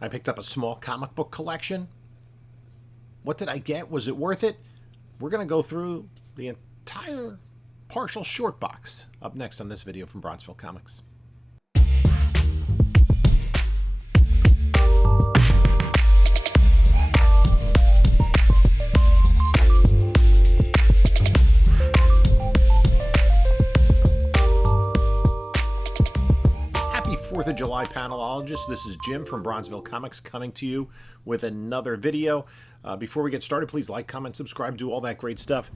I picked up a small comic book collection. What did I get? Was it worth it? We're going to go through the entire partial short box up next on this video from Bronzeville Comics. Happy 4th of July, panelologists. This is Jim from Bronzeville Comics coming to you with another video. Before we get started, please like, comment, subscribe, do all that great stuff.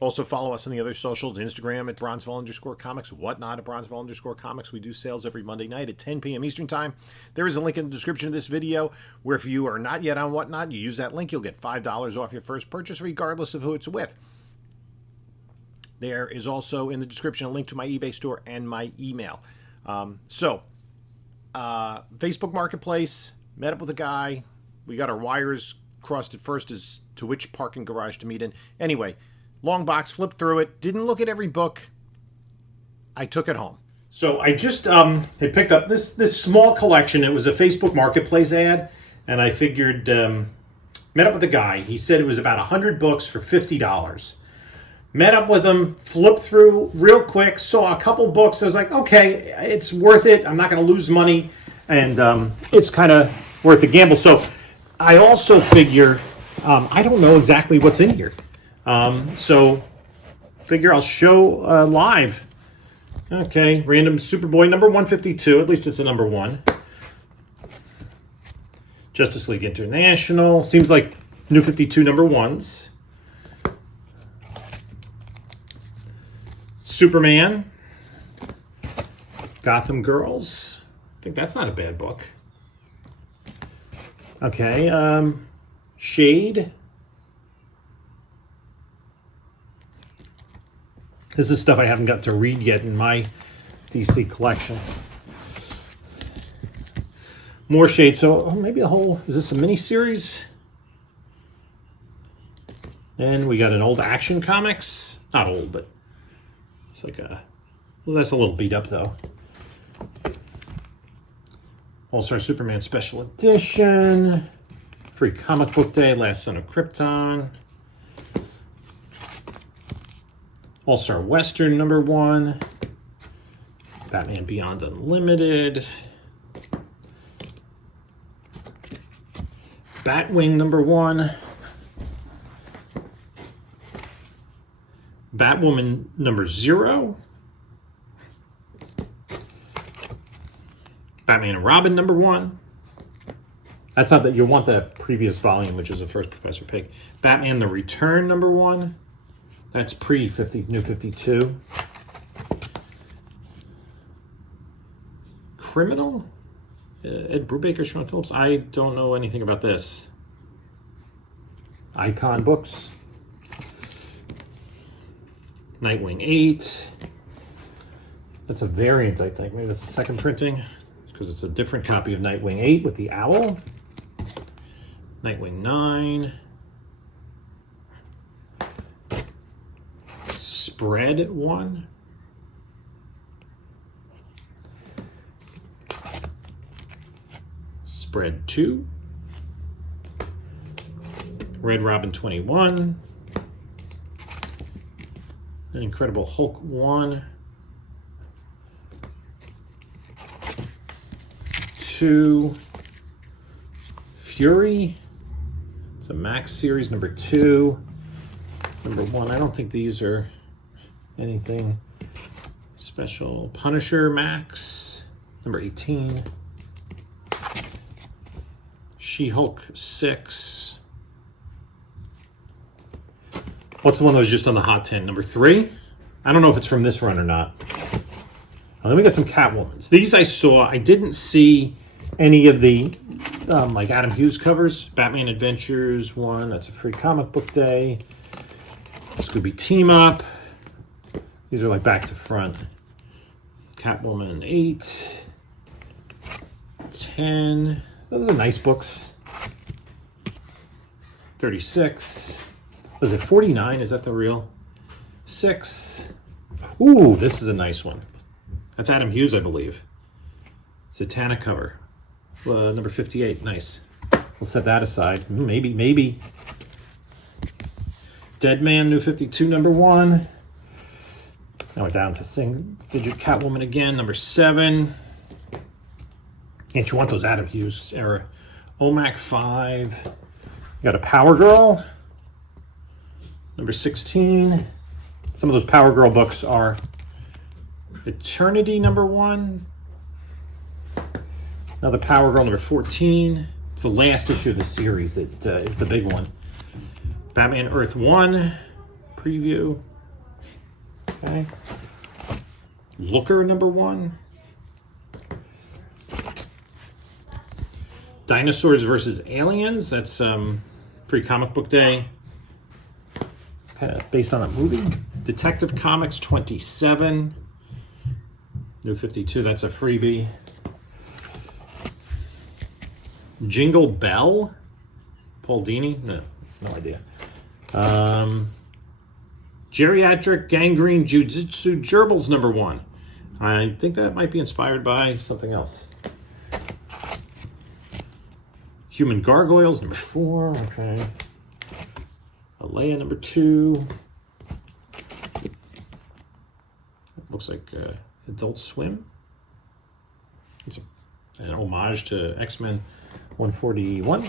Also follow us on the other socials, Instagram at Bronzeville_Comics, Whatnot at Bronzeville_Comics. We do sales every Monday night at 10 p.m. Eastern Time. There is a link in the description of this video where if you are not yet on Whatnot, you use that link, you'll get $5 off your first purchase regardless of who it's with. There is also in the description a link to my eBay store and my email. Facebook Marketplace, met up with a guy. We got our wires crossed at first as to which parking garage to meet in. Anyway, long box, flipped through it, didn't look at every book. I took it home. So I just had picked up this small collection. It was a Facebook Marketplace ad, and I figured, met up with a guy. He said it was about 100 books for $50. Met up with him, flipped through real quick, saw a couple books. I was like, okay, it's worth it. I'm not going to lose money, and it's kind of worth the gamble. So I also figure, I don't know exactly what's in here. So figure I'll show live. Okay, Random Superboy number 152. At least it's a number 1. Justice League International. Seems like New 52 number 1s. Superman. Gotham Girls. I think that's not a bad book. Okay, Shade. This is stuff I haven't got to read yet in my DC collection. More Shade. So maybe a whole, is this a mini-series? Then we got an old Action Comics. Not old, but it's like a, well, that's a little beat up though. All-Star Superman Special Edition. Free Comic Book Day, Last Son of Krypton. All-Star Western number 1. Batman Beyond Unlimited. Batwing number 1. Batwoman number 0. Batman and Robin number 1. That's not that you want the previous volume, which is the first Professor Pig. Batman the Return number 1. That's New 52. Criminal? Ed Brubaker, Sean Phillips. I don't know anything about this. Icon Books. Nightwing 8. That's a variant, I think. Maybe that's the second printing, because it's a different copy of Nightwing 8 with the owl. Nightwing 9. Spread 1. Spread 2. Red Robin 21. An Incredible Hulk 1. 2. Fury. It's a Max series number 2. Number 1. I don't think these are anything special. Punisher Max number 18. She-Hulk 6. What's the one that was just on the Hot 10? Number 3? I don't know if it's from this run or not. Then we got some Catwomans. These I saw. I didn't see any of the like Adam Hughes covers. Batman Adventures 1. That's a free comic book day. Scooby Team Up. These are like back to front. Catwoman 8. 10. Those are nice books. 36. Was it 49? Is that the real? 6. Ooh, this is a nice one. That's Adam Hughes, I believe. Zatanna cover. Number 58. Nice. We'll set that aside. Maybe. Dead Man, New 52, number 1. Now we're down to single-digit Catwoman again, number 7. And you want those Adam Hughes era. OMAC 5. You got a Power Girl, number 16. Some of those Power Girl books are Eternity, number 1. Another Power Girl, number 14. It's the last issue of the series that is the big one. Batman Earth 1 preview. Okay. Looker, number 1. Dinosaurs versus Aliens. That's Free Comic Book Day. Based on a movie. Detective Comics 27. New 52. That's a freebie. Jingle Bell. Paul Dini? No idea. Geriatric Gangrene Jujutsu Gerbils, number 1. I think that might be inspired by something else. Human Gargoyles, number 4. Okay. Alea, number 2. It looks like Adult Swim. It's an homage to X-Men 141.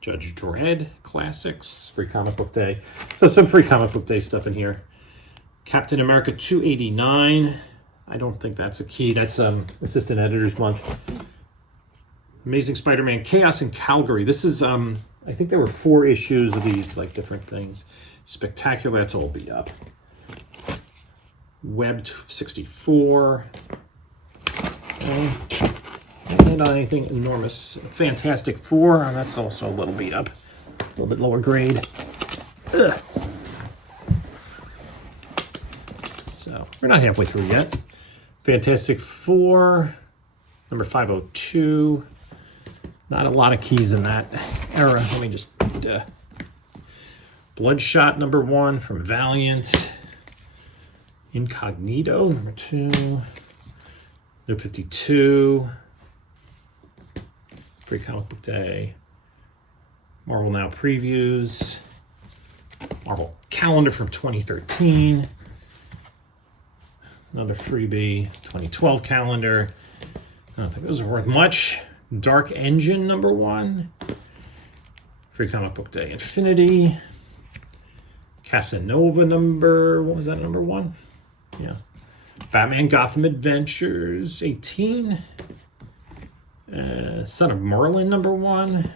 Judge Dredd Classics, Free Comic Book Day. So some Free Comic Book Day stuff in here. Captain America 289. I don't think that's a key. That's Assistant Editor's Month. Amazing Spider-Man Chaos in Calgary. This is, I think there were 4 issues of these, like, different things. Spectacular, that's all beat up. Web 64. Okay. And not anything enormous. Fantastic Four, and that's also a little beat up. A little bit lower grade. Ugh. So, we're not halfway through yet. Fantastic Four, number 502. Not a lot of keys in that era. Let me just... Bloodshot, number 1 from Valiant. Incognito, number 2. New 52. Free Comic Book Day. Marvel Now previews. Marvel calendar from 2013. Another freebie. 2012 calendar. I don't think those are worth much. Dark Engine, number 1. Free Comic Book Day. Infinity. Casanova, number... What was that, number 1? Yeah. Batman Gotham Adventures, 18. Son of Merlin, number 1.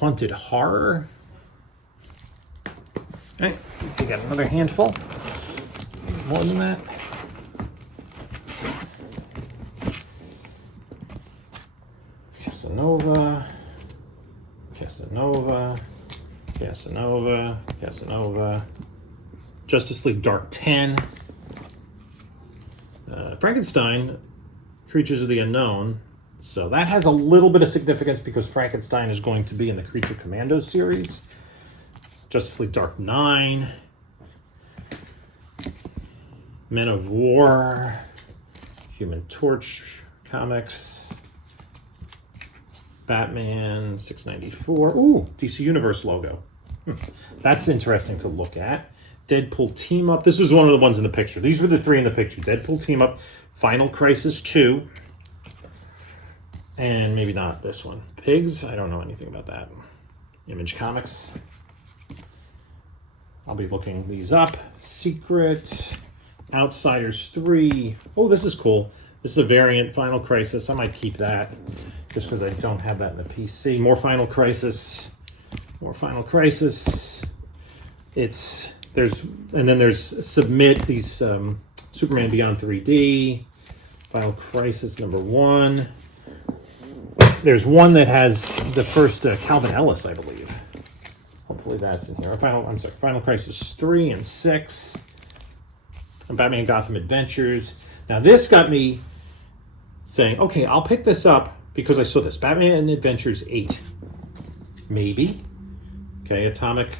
Haunted Horror. Okay, we got another handful. More than that. Casanova. Justice League Dark 10. Frankenstein, Creatures of the Unknown. So that has a little bit of significance because Frankenstein is going to be in the Creature Commandos series. Justice League Dark 9. Men of War. Human Torch comics. Batman 694. Ooh, DC Universe logo. That's interesting to look at. Deadpool Team Up. This was one of the ones in the picture. These were the 3 in the picture. Deadpool Team Up. Final Crisis 2. And maybe not this one. Pigs. I don't know anything about that. Image Comics. I'll be looking these up. Secret. Outsiders 3. Oh, this is cool. This is a variant. Final Crisis. I might keep that just because I don't have that in the PC. More Final Crisis. More Final Crisis. There's Submit, these Superman Beyond 3D, Final Crisis number 1. There's one that has the first Calvin Ellis, I believe. Hopefully that's in here. Final Crisis 3 and 6. And Batman Gotham Adventures. Now this got me saying, okay, I'll pick this up because I saw this. Batman Adventures 8. Maybe. Okay, Atomic...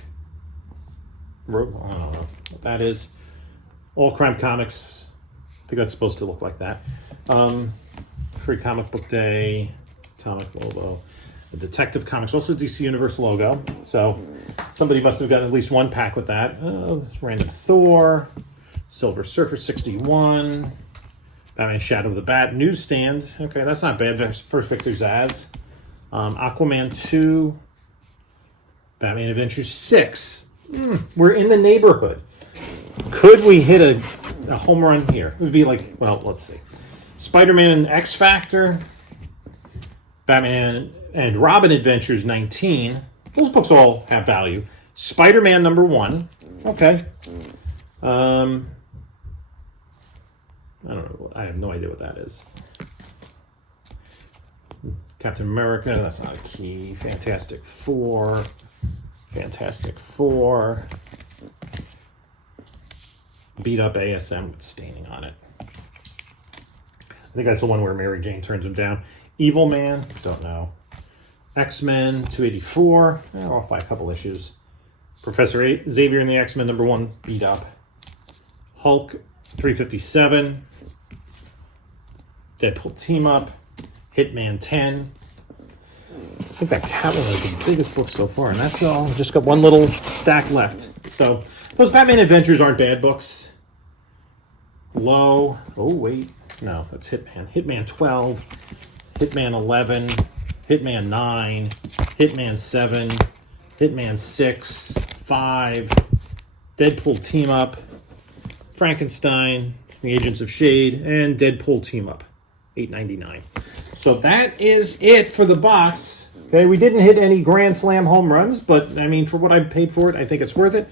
I don't know what that is. All Crime Comics. I think that's supposed to look like that. Free Comic Book Day, Atomic Logo. The Detective Comics, also DC Universe logo. So somebody must have gotten at least one pack with that. Random Thor, Silver Surfer 61, Batman Shadow of the Bat, Newsstand. Okay, that's not bad. First Victor Zsasz. Aquaman 2, Batman Adventures 6. We're in the neighborhood. Could we hit a home run here? It would be like, well, let's see. Spider-Man and X Factor, Batman and Robin Adventures 19. Those books all have value. Spider-Man #1. Okay. I don't know. I have no idea what that is. Captain America, that's not a key. Fantastic Four. Fantastic Four. Beat up ASM with staining on it. I think that's the one where Mary Jane turns him down. Evil Man, don't know. X-Men 284, off by a couple issues. Professor Xavier and the X-Men #1, beat up. Hulk 357. Deadpool Team Up. Hitman 10. I think that Catwoman is the biggest book so far, and that's all. Just got one little stack left. So those Batman Adventures aren't bad books. Low. Oh, wait. No, that's Hitman. Hitman 12. Hitman 11. Hitman 9. Hitman 7. Hitman 6. 5. Deadpool Team Up. Frankenstein. The Agents of Shade. And Deadpool Team Up. $8.99. So that is it for the box. Okay, we didn't hit any Grand Slam home runs, but I mean, for what I paid for it, I think it's worth it.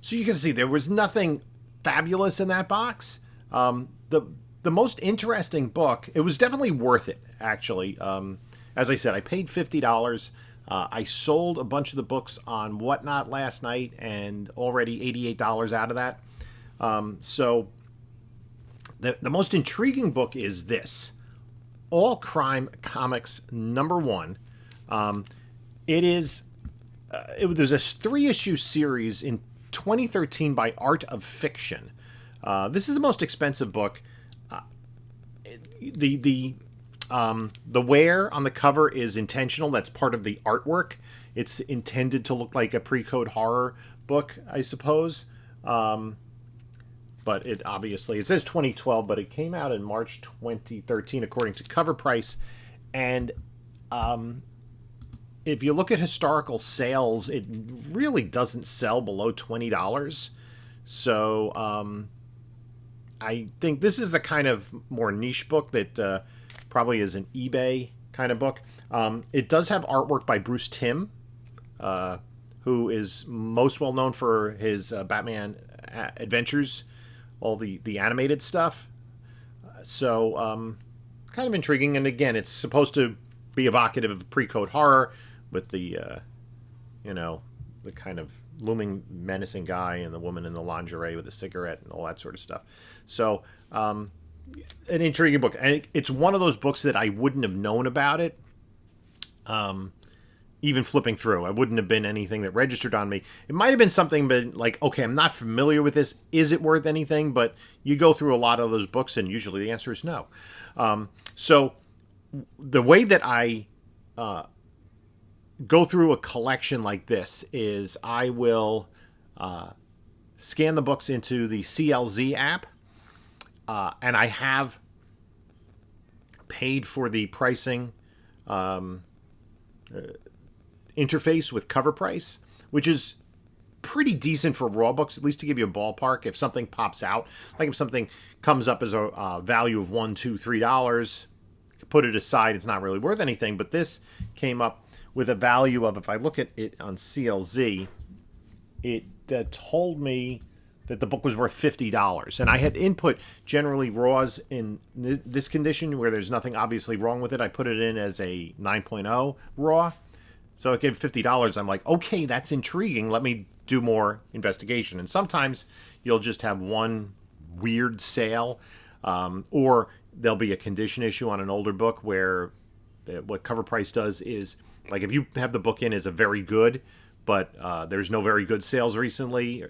So you can see there was nothing fabulous in that box. The most interesting book, it was definitely worth it, actually. As I said, I paid $50. I sold a bunch of the books on Whatnot last night, and already $88 out of that. So the most intriguing book is this. All Crime Comics #1. It is there's a 3-issue series in 2013 by Art of Fiction. This is the most expensive book. The wear on the cover is intentional. That's part of the artwork. It's intended to look like a pre-code horror book, I suppose. But it says 2012, but it came out in March 2013 according to Cover Price. And if you look at historical sales, it really doesn't sell below $20. So I think this is a kind of more niche book that probably is an eBay kind of book. It does have artwork by Bruce Timm, who is most well known for his Batman Adventures, all the animated stuff. So kind of intriguing. And again, it's supposed to be evocative of pre-code horror with the kind of looming menacing guy and the woman in the lingerie with a cigarette and all that sort of stuff. So an intriguing book. And it's one of those books that I wouldn't have known about it. Even flipping through, I wouldn't have been anything that registered on me. It might have been something, but like, okay, I'm not familiar with this. Is it worth anything? But you go through a lot of those books, and usually the answer is no. So the way that I go through a collection like this is I will scan the books into the CLZ app, and I have paid for the pricing interface with Cover Price, which is pretty decent for raw books, at least to give you a ballpark. If something pops out, like if something comes up as a value of $1, $2, $3, put it aside, it's not really worth anything. But this came up with a value of, if I look at it on CLZ, it told me that the book was worth $50. And I had input generally raws in this condition where there's nothing obviously wrong with it. I put it in as a 9.0 raw. So it gave $50. I'm like, okay, that's intriguing. Let me do more investigation. And sometimes you'll just have one weird sale, or there'll be a condition issue on an older book where what Cover Price does is, like, if you have the book in as a very good, but there's no very good sales recently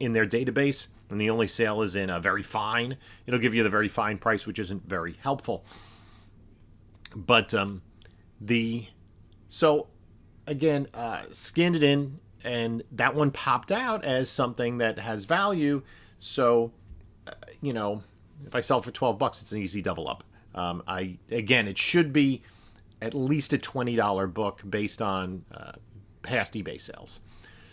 in their database, and the only sale is in a very fine, it'll give you the very fine price, which isn't very helpful. But so again, scanned it in, and that one popped out as something that has value. So, you know, if I sell it for $12, it's an easy double up. It should be at least a $20 book based on past eBay sales.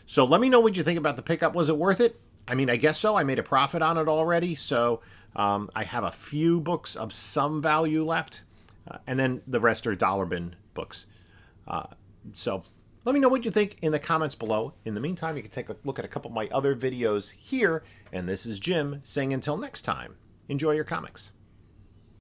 So let me know what you think about the pickup. Was it worth it? I mean, I guess so. I made a profit on it already. So I have a few books of some value left. And then the rest are dollar bin books. So let me know what you think in the comments below. In the meantime, you can take a look at a couple of my other videos here. And this is Jim saying until next time, enjoy your comics.